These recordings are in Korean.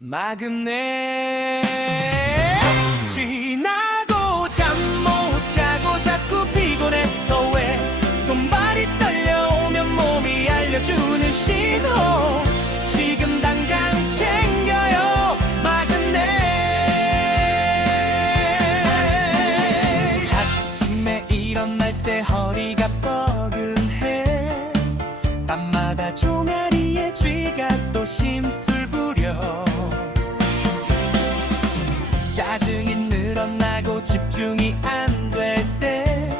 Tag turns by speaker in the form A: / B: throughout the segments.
A: 마그네. 지나고 잠 못 자고 자꾸 피곤했어 왜 손발이 떨려오면 몸이 알려주는 신호. 지금 당장 챙겨요 마그네. 아침에 일어날 때 허리가 뻐근해. 밤마다 종아리에 쥐가 또 심술 부 짜증이 늘어나고 집중이 안 될 때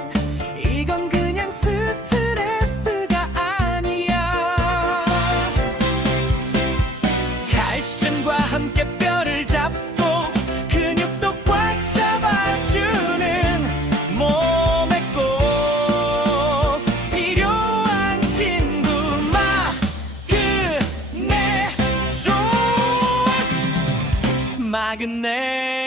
A: 이건 그냥 스트레스가 아니야. 칼슘과 함께 뼈를 잡고 근육도 꽉 잡아주는 몸에 꼭 필요한 친구 마그네 조스. 마그네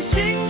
A: 心